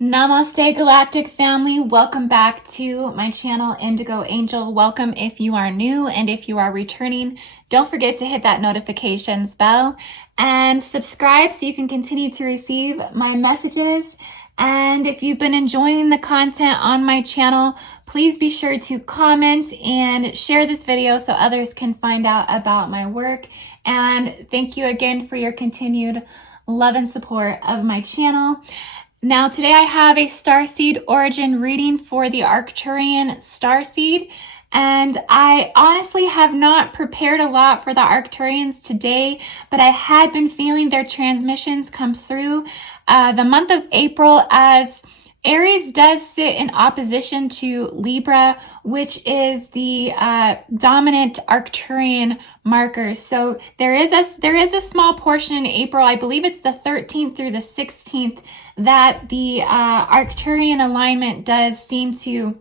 Namaste Galactic family, welcome back to my channel Indigo Angel. Welcome if you are new, and if you are returning, don't forget to hit that notifications bell and subscribe so you can continue to receive my messages. And if you've been enjoying the content on my channel, please be sure to comment and share this video so others can find out about my work. And thank you again for your continued love and support of my channel. Now, today I have a starseed origin reading for the Arcturian starseed, and I honestly have not prepared a lot for the Arcturians today, but I had been feeling their transmissions come through the month of April, as Aries does sit in opposition to Libra, which is the dominant Arcturian marker. So there is a small portion in April, I believe it's the 13th through the 16th, that the Arcturian alignment does seem to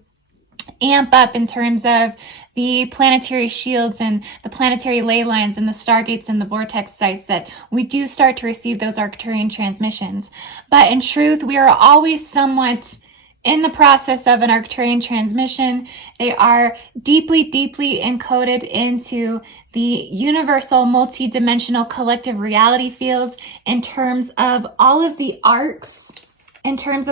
amp up in terms of the planetary shields and the planetary ley lines and the stargates and the vortex sites, that we do start to receive those Arcturian transmissions. But in truth, we are always somewhat in the process of an Arcturian transmission. They are deeply, deeply encoded into the universal multi-dimensional collective reality fields in terms of all of the arcs,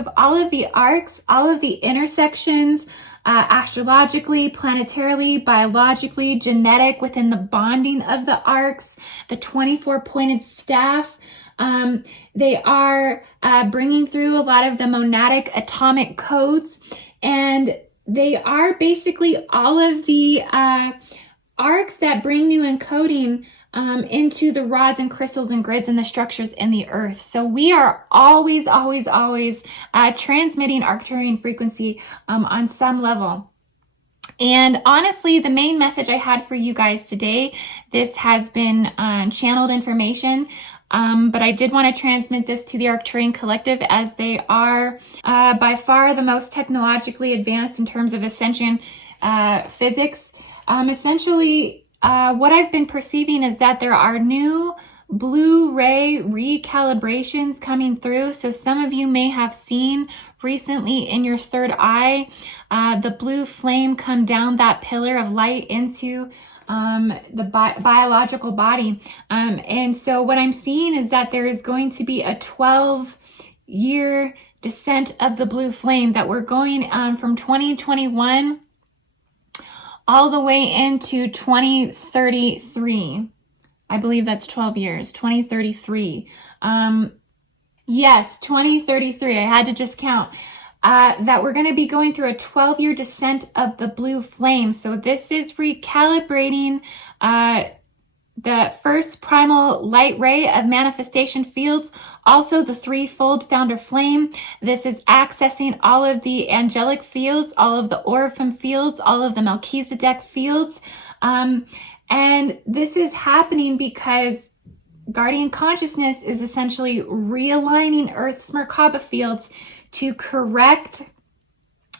all of the intersections, astrologically, planetarily, biologically, genetic, within the bonding of the arcs, the 24 pointed staff. They are bringing through a lot of the monadic atomic codes, and they are basically all of the arcs that bring new encoding into the rods and crystals and grids and the structures in the earth. So we are always transmitting Arcturian frequency on some level. And honestly, the main message I had for you guys today, this has been channeled information, but I did want to transmit this to the Arcturian Collective, as they are by far the most technologically advanced in terms of ascension physics. Essentially, what I've been perceiving is that there are new blue ray recalibrations coming through. So some of you may have seen recently in your third eye, the blue flame come down that pillar of light into the biological body. And so what I'm seeing is that there is going to be a 12-year descent of the blue flame, that we're going from 2021 all the way into 2033. I believe that's 12 years, 2033. Yes, 2033. I had to just count. That we're going to be going through a 12-year descent of the blue flame. So this is recalibrating the first primal light ray of manifestation fields, also the threefold founder flame. This is accessing all of the angelic fields, all of the Orphan fields, all of the Melchizedek fields. And this is happening because Guardian Consciousness is essentially realigning Earth's Merkaba fields to correct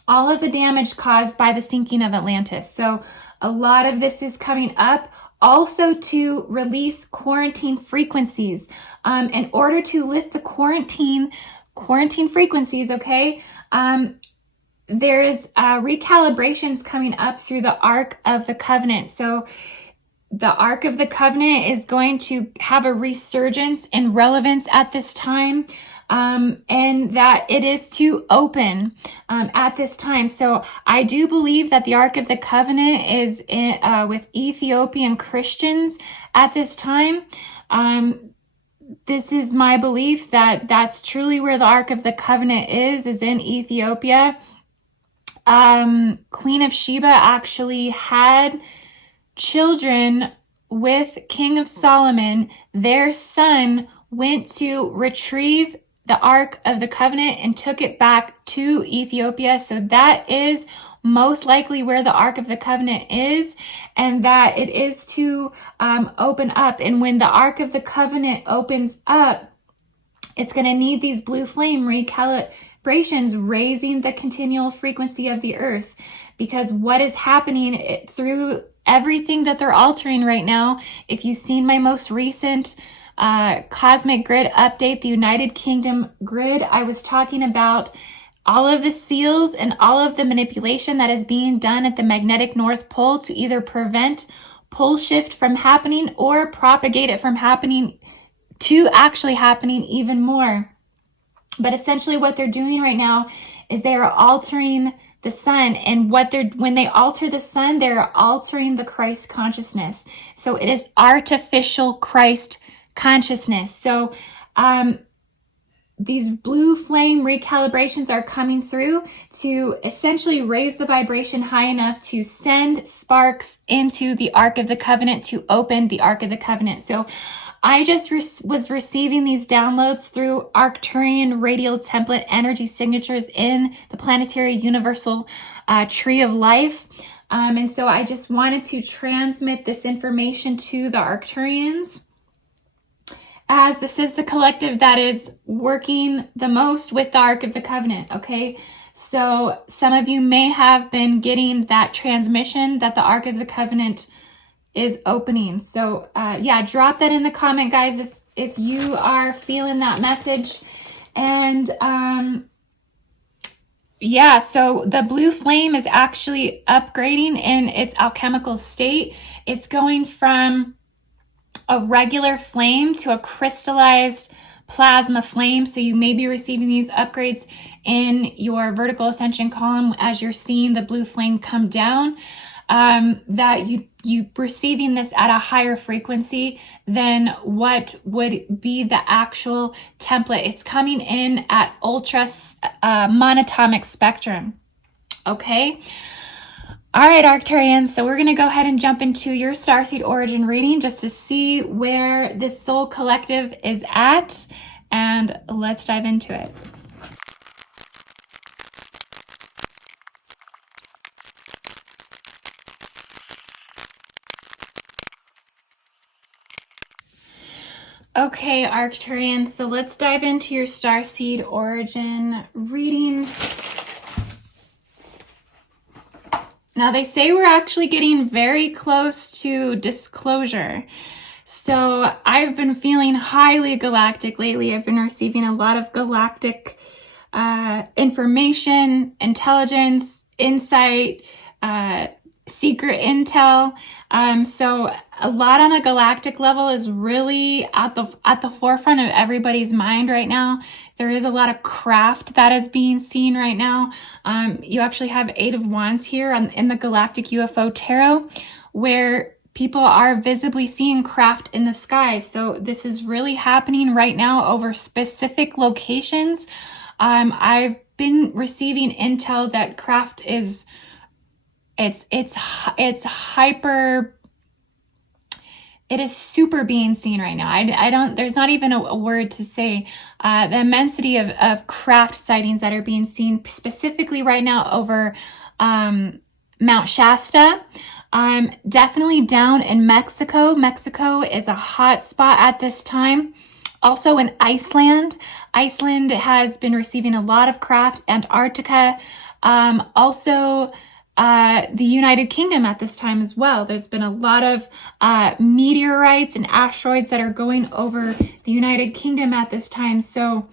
all of the damage caused by the sinking of Atlantis. So a lot of this is coming up. Also to release quarantine frequencies. In order to lift the quarantine frequencies, okay, there is recalibrations coming up through the Ark of the Covenant. So the Ark of the Covenant is going to have a resurgence in relevance at this time. And that it is to open at this time. So I do believe that the Ark of the Covenant is with Ethiopian Christians at this time. This is my belief that that's truly where the Ark of the Covenant is in Ethiopia. Queen of Sheba actually had children with King of Solomon. Their son went to retrieve the Ark of the Covenant and took it back to Ethiopia. So that is most likely where the Ark of the Covenant is, and that it is to open up. And when the Ark of the Covenant opens up, it's going to need these blue flame recalibrations, raising the continual frequency of the earth. Because what is happening through everything that they're altering right now, if you've seen my most recent cosmic grid update, the United Kingdom grid. I was talking about all of the seals and all of the manipulation that is being done at the magnetic North Pole to either prevent pole shift from happening or propagate it from happening to actually happening even more. But essentially what they're doing right now is they are altering the sun, and when they alter the sun, they're altering the Christ consciousness. So it is artificial Christ consciousness. So these blue flame recalibrations are coming through to essentially raise the vibration high enough to send sparks into the Ark of the Covenant, to open the Ark of the Covenant. So I just was receiving these downloads through Arcturian radial template energy signatures in the planetary universal tree of life. And so I just wanted to transmit this information to the Arcturians, as this is the collective that is working the most with the Ark of the Covenant, okay? So some of you may have been getting that transmission that the Ark of the Covenant is opening. So yeah, drop that in the comment, guys, if you are feeling that message. And yeah, so the blue flame is actually upgrading in its alchemical state. It's going from a regular flame to a crystallized plasma flame. So you may be receiving these upgrades in your vertical ascension column as you're seeing the blue flame come down, that you receiving this at a higher frequency than what would be the actual template. It's coming in at ultra monatomic spectrum. Okay. All right, Arcturians, so we're going to go ahead and jump into your starseed origin reading just to see where this soul collective is at, and let's dive into it. Okay, Arcturians, so let's dive into your starseed origin reading. Now, they say we're actually getting very close to disclosure. So I've been feeling highly galactic lately. I've been receiving a lot of galactic information, intelligence, insight, secret intel. So a lot on a galactic level is really at the forefront of everybody's mind right now. There is a lot of craft that is being seen right now. You actually have 8 of Wands here in the Galactic UFO Tarot, where people are visibly seeing craft in the sky. So this is really happening right now over specific locations. I've been receiving intel that craft is it's hyper. It is super being seen right now. I don't, there's not even a word to say. The immensity of craft sightings that are being seen specifically right now over Mount Shasta. Definitely down in Mexico. Mexico is a hot spot at this time. Also in Iceland. Iceland has been receiving a lot of craft. Antarctica. Also the United Kingdom at this time as well. There's been a lot of meteorites and asteroids that are going over the United Kingdom at this time. So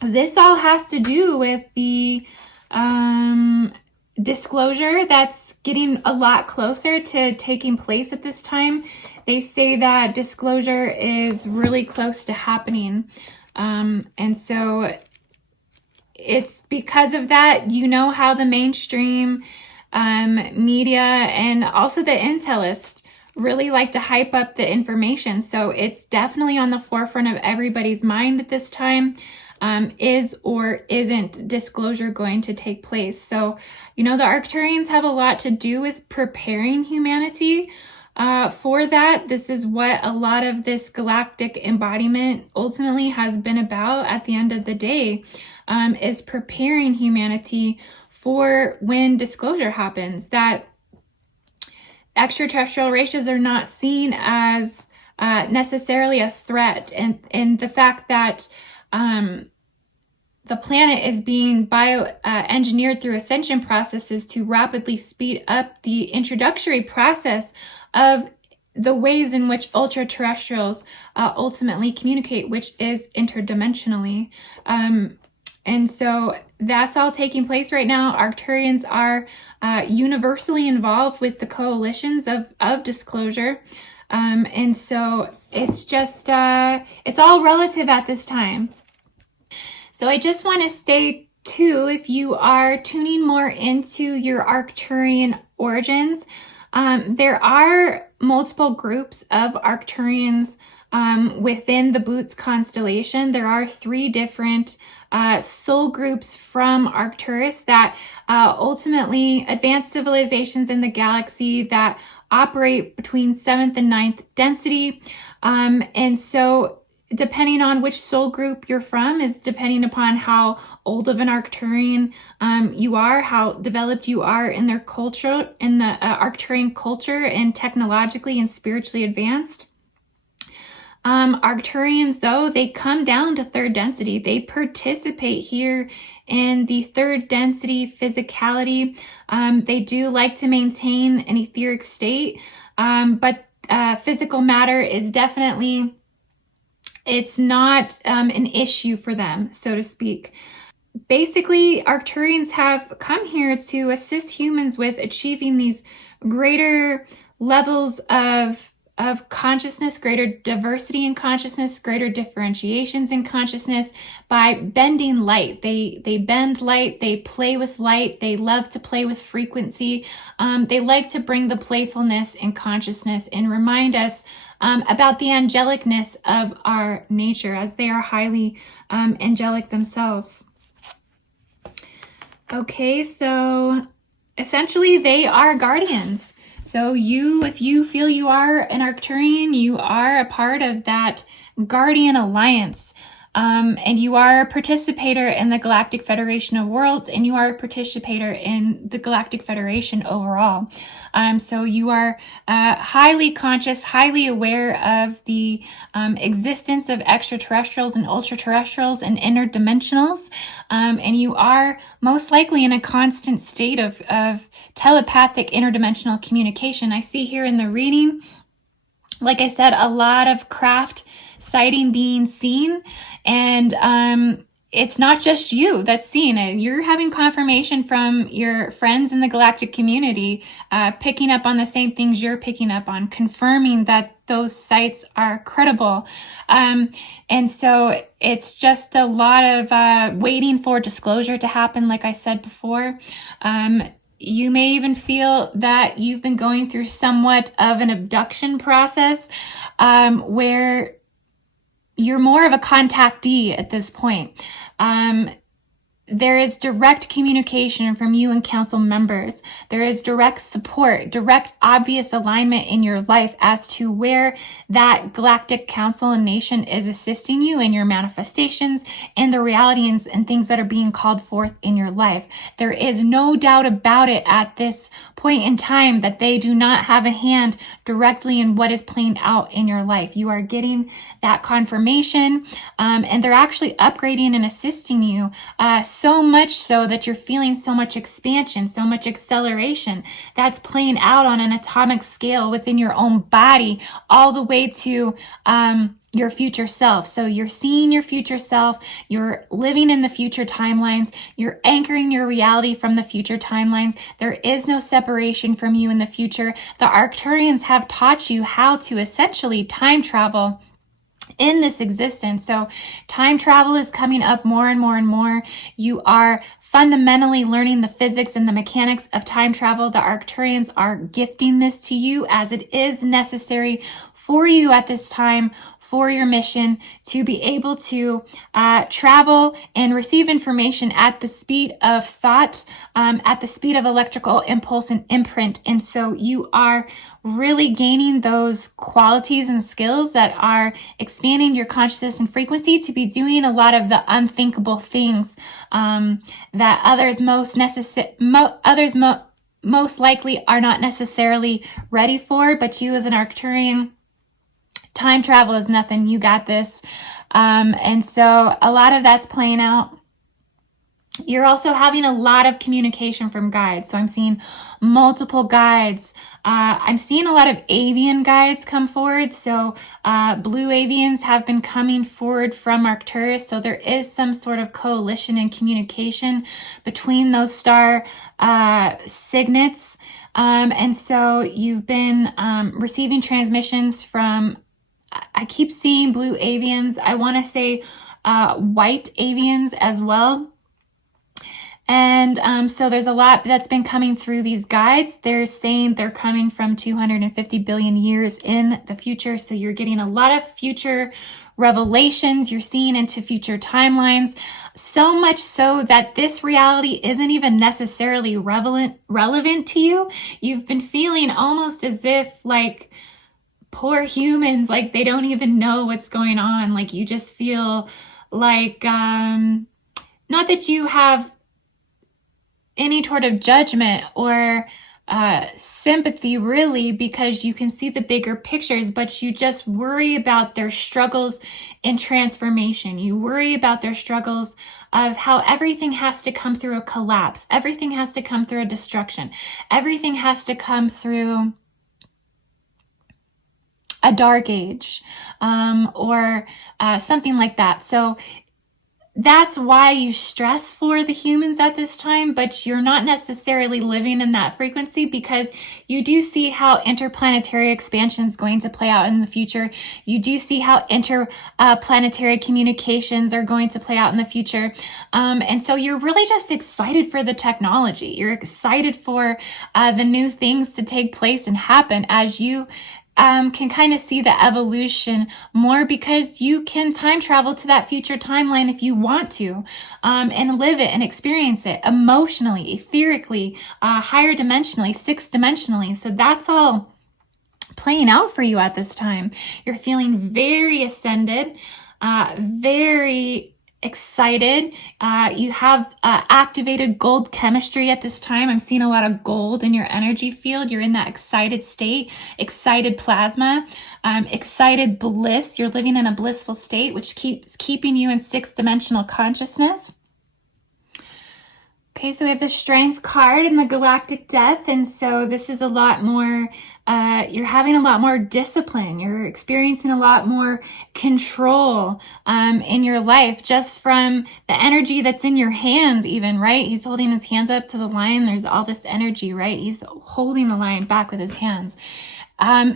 this all has to do with the disclosure that's getting a lot closer to taking place at this time. They say that disclosure is really close to happening. And so it's because of that, you know how the mainstream media and also the intellists really like to hype up the information. So it's definitely on the forefront of everybody's mind at this time. Is or isn't disclosure going to take place? So, you know, the Arcturians have a lot to do with preparing humanity for that. This is what a lot of this galactic embodiment ultimately has been about at the end of the day, is preparing humanity for when disclosure happens, that extraterrestrial races are not seen as necessarily a threat. And the fact that the planet is being engineered through ascension processes to rapidly speed up the introductory process of the ways in which ultra-terrestrials ultimately communicate, which is interdimensionally. And so that's all taking place right now. Arcturians are universally involved with the coalitions of disclosure. And so it's just, it's all relative at this time. So I just want to state too, if you are tuning more into your Arcturian origins, there are multiple groups of Arcturians within the Boots constellation. There are 3 different soul groups from Arcturus that ultimately advanced civilizations in the galaxy that operate between 7th and 9th density. And so depending on which soul group you're from is depending upon how old of an Arcturian you are, how developed you are in their culture, in the Arcturian culture, and technologically and spiritually advanced. Arcturians, though, they come down to 3rd density. They participate here in the 3rd density physicality. They do like to maintain an etheric state, but physical matter is definitely, it's not an issue for them, so to speak. Basically, Arcturians have come here to assist humans with achieving these greater levels of consciousness, greater diversity in consciousness, greater differentiations in consciousness by bending light. They bend light, they play with light, they love to play with frequency. They like to bring the playfulness in consciousness and remind us about the angelicness of our nature, as they are highly angelic themselves. Okay, so essentially they are guardians. So if you feel you are an Arcturian, you are a part of that Guardian Alliance. And you are a participator in the Galactic Federation of Worlds, and you are a participator in the Galactic Federation overall. So you are highly conscious, highly aware of the existence of extraterrestrials and ultra-terrestrials and interdimensionals. And you are most likely in a constant state of telepathic interdimensional communication. I see here in the reading, like I said, a lot of craft sighting being seen, and it's not just you that's seeing it. You're having confirmation from your friends in the galactic community, picking up on the same things you're picking up on, confirming that those sights are credible. And so it's just a lot of waiting for disclosure to happen, like I said before. You may even feel that you've been going through somewhat of an abduction process, where you're more of a contactee at this point. There is direct communication from you and council members. There is direct support, direct obvious alignment in your life as to where that galactic council and nation is assisting you in your manifestations and the realities and things that are being called forth in your life. There is no doubt about it at this point in time that they do not have a hand directly in what is playing out in your life. You are getting that confirmation, and they're actually upgrading and assisting you, so much so that you're feeling so much expansion, so much acceleration that's playing out on an atomic scale within your own body, all the way to your future self. So you're seeing your future self, you're living in the future timelines, you're anchoring your reality from the future timelines. There is no separation from you in the future. The Arcturians have taught you how to essentially time travel in this existence. So time travel is coming up more and more and more. You are fundamentally learning the physics and the mechanics of time travel. The Arcturians are gifting this to you as it is necessary for you at this time, for your mission, to be able to travel and receive information at the speed of thought, at the speed of electrical impulse and imprint. And so you are really gaining those qualities and skills that are expanding your consciousness and frequency to be doing a lot of the unthinkable things that others most likely are not necessarily ready for. But you as an Arcturian, time travel is nothing. You got this. And so a lot of that's playing out. You're also having a lot of communication from guides. So I'm seeing multiple guides. I'm seeing a lot of avian guides come forward. So blue avians have been coming forward from Arcturus. So there is some sort of coalition and communication between those star signets. And so you've been receiving transmissions from, I keep seeing blue avians. I want to say white avians as well. And so there's a lot that's been coming through these guides. They're saying they're coming from 250 billion years in the future. So you're getting a lot of future revelations. You're seeing into future timelines. So much so that this reality isn't even necessarily relevant to you. You've been feeling almost as if like poor humans, like they don't even know what's going on. Like you just feel like, not that you have any sort of judgment or sympathy really, because you can see the bigger pictures, but you just worry about their struggles in transformation. You worry about their struggles of how everything has to come through a collapse. Everything has to come through a destruction. Everything has to come through a dark age, or something like that. So that's why you stress for the humans at this time, but you're not necessarily living in that frequency, because you do see how interplanetary expansion is going to play out in the future. You do see how interplanetary communications are going to play out in the future. And so you're really just excited for the technology. You're excited for the new things to take place and happen as you can kind of see the evolution more, because you can time travel to that future timeline if you want to, and live it and experience it emotionally, etherically, higher dimensionally, sixth dimensionally. So that's all playing out for you at this time. You're feeling very ascended, very excited. You have activated gold chemistry at this time. I'm seeing a lot of gold in your energy field. You're in that excited state, excited plasma, excited bliss. You're living in a blissful state, which keeps keeping you in sixth dimensional consciousness. Okay, so we have the Strength card and the Galactic Death, and so this is a lot more, you're having a lot more discipline. You're experiencing a lot more control in your life, just from the energy that's in your hands even, right? He's holding his hands up to the lion. There's all this energy, right? He's holding the lion back with his hands.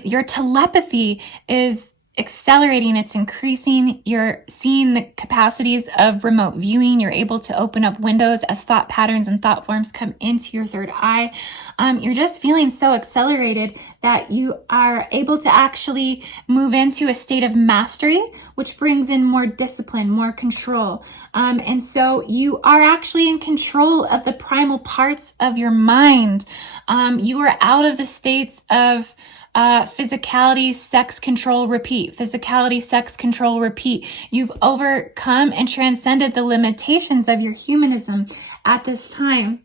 Your telepathy is accelerating, it's increasing. You're seeing the capacities of remote viewing. You're able to open up windows as thought patterns and thought forms come into your third eye. You're just feeling so accelerated that you are able to actually move into a state of mastery, which brings in more discipline, more control. And so you are actually in control of the primal parts of your mind. You are out of the states of physicality, sex, control, repeat. Physicality, sex, control, repeat. You've overcome and transcended the limitations of your humanism at this time.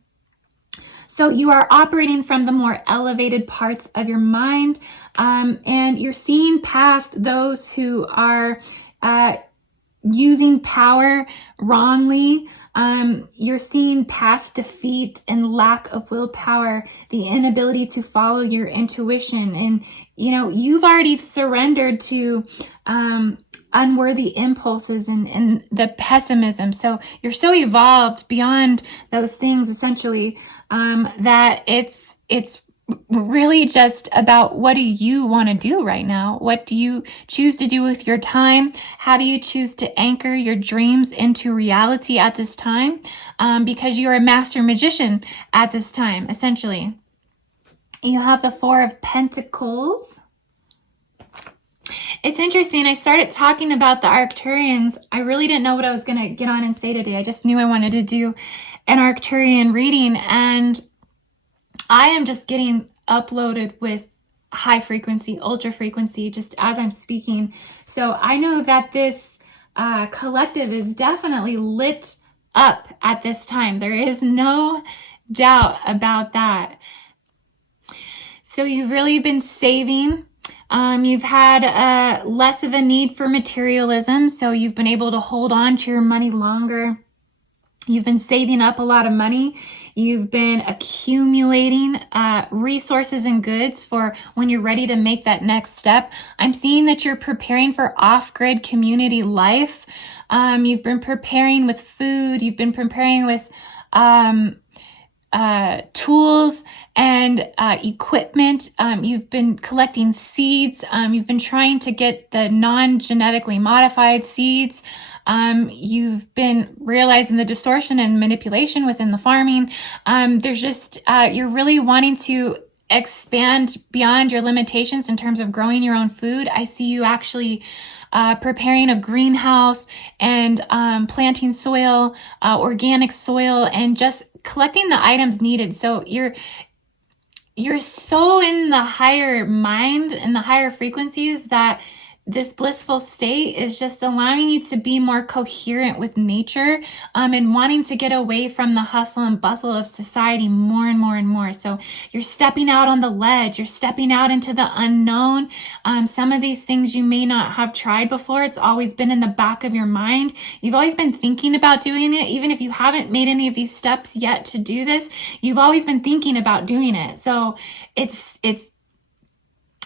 So you are operating from the more elevated parts of your mind, and you're seeing past those who are using power wrongly. You're seeing past defeat and lack of willpower, the inability to follow your intuition. And, you know, you've already surrendered to unworthy impulses and the pessimism. So you're so evolved beyond those things, essentially, that it's really just about, what do you want to do right now? What do you choose to do with your time? How do you choose to anchor your dreams into reality at this time? Because you're a master magician at this time, essentially. You have the Four of Pentacles. It's interesting. I started talking about the Arcturians. I really didn't know what I was going to get on and say today. I just knew I wanted to do an Arcturian reading, and I am just getting uploaded with high frequency, ultra frequency, just as I'm speaking. So I know that this collective is definitely lit up at this time. There is no doubt about that. So you've really been saving. You've had less of a need for materialism, so you've been able to hold on to your money longer. You've been saving up a lot of money. You've been accumulating resources and goods for when you're ready to make that next step. I'm seeing that you're preparing for off-grid community life. You've been preparing with food. You've been preparing with tools and equipment. You've been collecting seeds. You've been trying to get the non-genetically modified seeds. You've been realizing the distortion and manipulation within the farming. There's just, you're really wanting to expand beyond your limitations in terms of growing your own food. I see you actually preparing a greenhouse and planting soil, organic soil, and just collecting the items needed. So you're so in the higher mind and the higher frequencies that this blissful state is just allowing you to be more coherent with nature, and wanting to get away from the hustle and bustle of society more and more and more. So you're stepping out on the ledge, you're stepping out into the unknown. Some of these things you may not have tried before. It's always been in the back of your mind. You've always been thinking about doing it. Even if you haven't made any of these steps yet to do this, you've always been thinking about doing it. So it's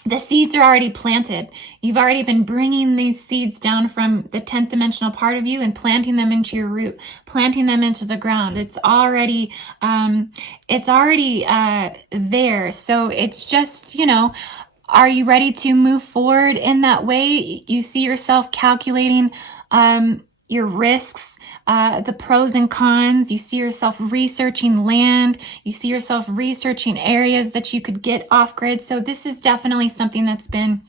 the seeds are already planted. You've already been bringing these seeds down from the 10th dimensional part of you and planting them into your root, planting them into the ground. It's already there. So it's just, are you ready to move forward in that way? You see yourself calculating your risks, the pros and cons. You see yourself researching land. You see yourself researching areas that you could get off grid. So this is definitely something that's been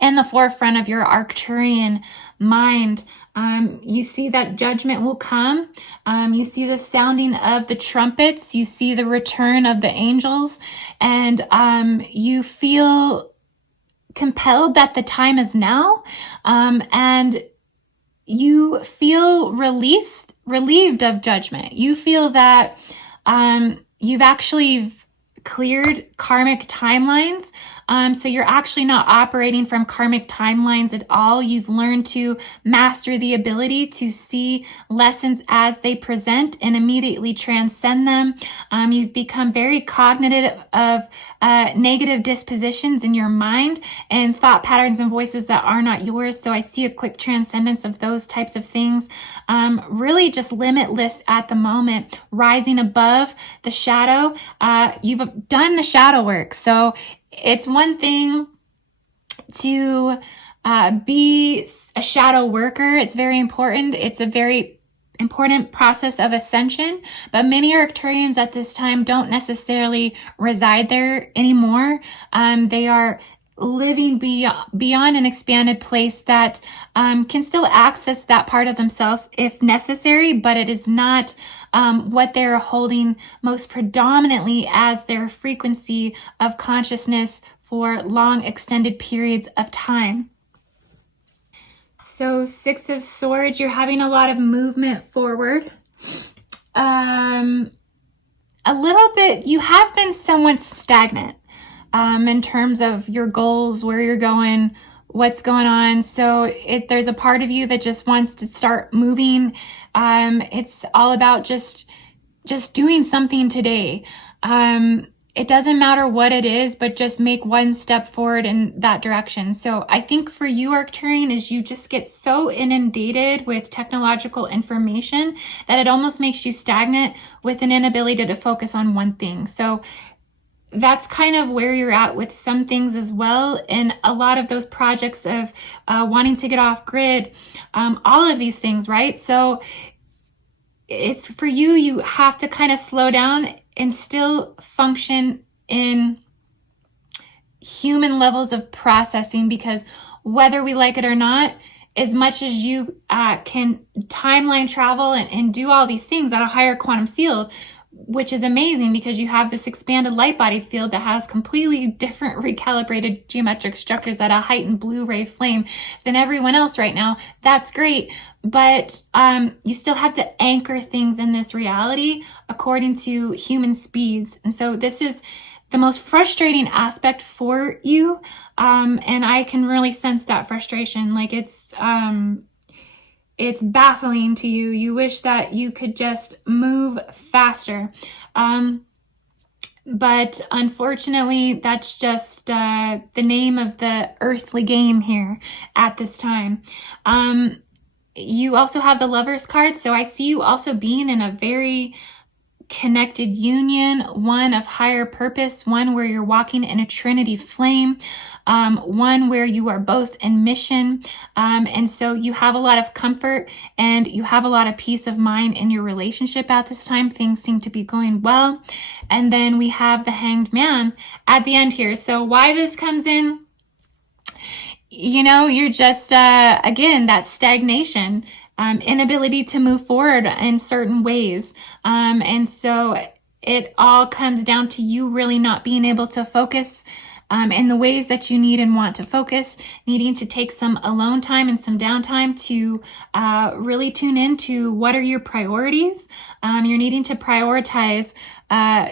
in the forefront of your Arcturian mind. You see that judgment will come. You see the sounding of the trumpets. You see the return of the angels, and you feel compelled that the time is now, and you feel relieved of judgment. You feel that you've actually cleared karmic timelines. So you're actually not operating from karmic timelines at all. You've learned to master the ability to see lessons as they present and immediately transcend them. You've become very cognitive of negative dispositions in your mind and thought patterns and voices that are not yours. So I see a quick transcendence of those types of things. Really just limitless at the moment, rising above the shadow. You've done the shadow work. So it's one thing to be a shadow worker. It's very important. It's a very important process of ascension, but many Arcturians at this time don't necessarily reside there anymore. They are living beyond an expanded place that can still access that part of themselves if necessary, but it is not what they're holding most predominantly as their frequency of consciousness for long extended periods of time. So 6 of Swords, you're having a lot of movement forward. A little bit, you have been somewhat stagnant in terms of your goals, where you're going, what's going on. So there's a part of you that just wants to start moving. It's all about just doing something today. It doesn't matter what it is, but just make one step forward in that direction. So I think for you, Arcturian, is you just get so inundated with technological information that it almost makes you stagnant with an inability to focus on one thing. So that's kind of where you're at with some things as well. And a lot of those projects of wanting to get off grid, all of these things, right? So it's for you, you have to kind of slow down and still function in human levels of processing, because whether we like it or not, as much as you can timeline travel and do all these things at a higher quantum field, which is amazing because you have this expanded light body field that has completely different recalibrated geometric structures at a heightened blue ray flame than everyone else right now. That's great. But you still have to anchor things in this reality according to human speeds. And so this is the most frustrating aspect for you. And I can really sense that frustration. Like it's it's baffling to you. You wish that you could just move faster. But unfortunately, that's just the name of the earthly game here at this time. You also have the Lover's card, so I see you also being in a very connected union, one of higher purpose, one where you're walking in a Trinity flame, one where you are both in mission. And so you have a lot of comfort and you have a lot of peace of mind in your relationship at this time. Things seem to be going well. And then we have the Hanged Man at the end here. So why this comes in, you're just, again, that stagnation, inability to move forward in certain ways. And so it all comes down to you really not being able to focus in the ways that you need and want to focus, needing to take some alone time and some downtime to really tune into what are your priorities. You're needing to prioritize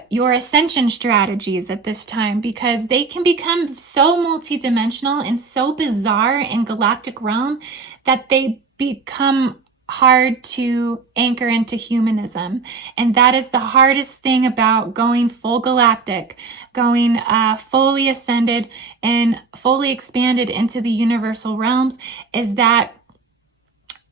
your ascension strategies at this time, because they can become so multidimensional and so bizarre in galactic realm that they become hard to anchor into humanism. And that is the hardest thing about going full galactic, going fully ascended and fully expanded into the universal realms, is that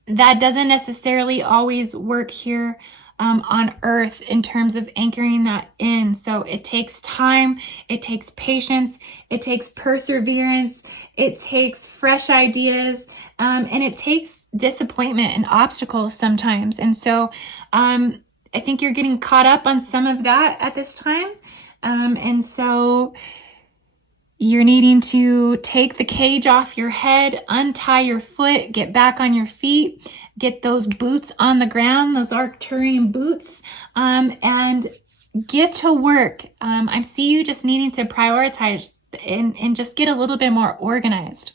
doesn't necessarily always work here on earth in terms of anchoring that in. So it takes time, it takes patience, it takes perseverance, it takes fresh ideas, and it takes disappointment and obstacles sometimes. And so I think you're getting caught up on some of that at this time. And so you're needing to take the cage off your head, untie your foot, get back on your feet, get those boots on the ground, those Arcturian boots, and get to work. I see you just needing to prioritize and just get a little bit more organized.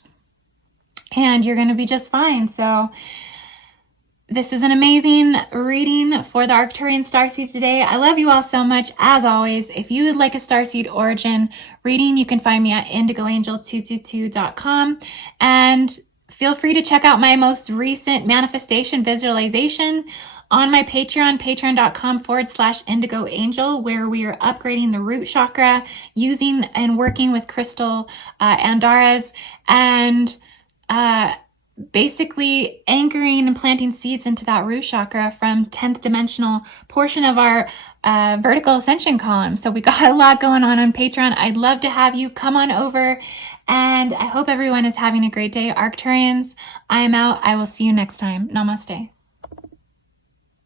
And you're going to be just fine. So this is an amazing reading for the Arcturian starseed today. I love you all so much. As always, if you would like a starseed origin reading, you can find me at indigoangel222.com. And feel free to check out my most recent manifestation visualization on my Patreon, patreon.com/indigoangel, where we are upgrading the root chakra using and working with crystal Andaras, and basically anchoring and planting seeds into that root chakra from 10th dimensional portion of our vertical ascension column. So we got a lot going on Patreon. I'd love to have you come on over, and I hope everyone is having a great day. Arcturians, I am out. I will see you next time. Namaste.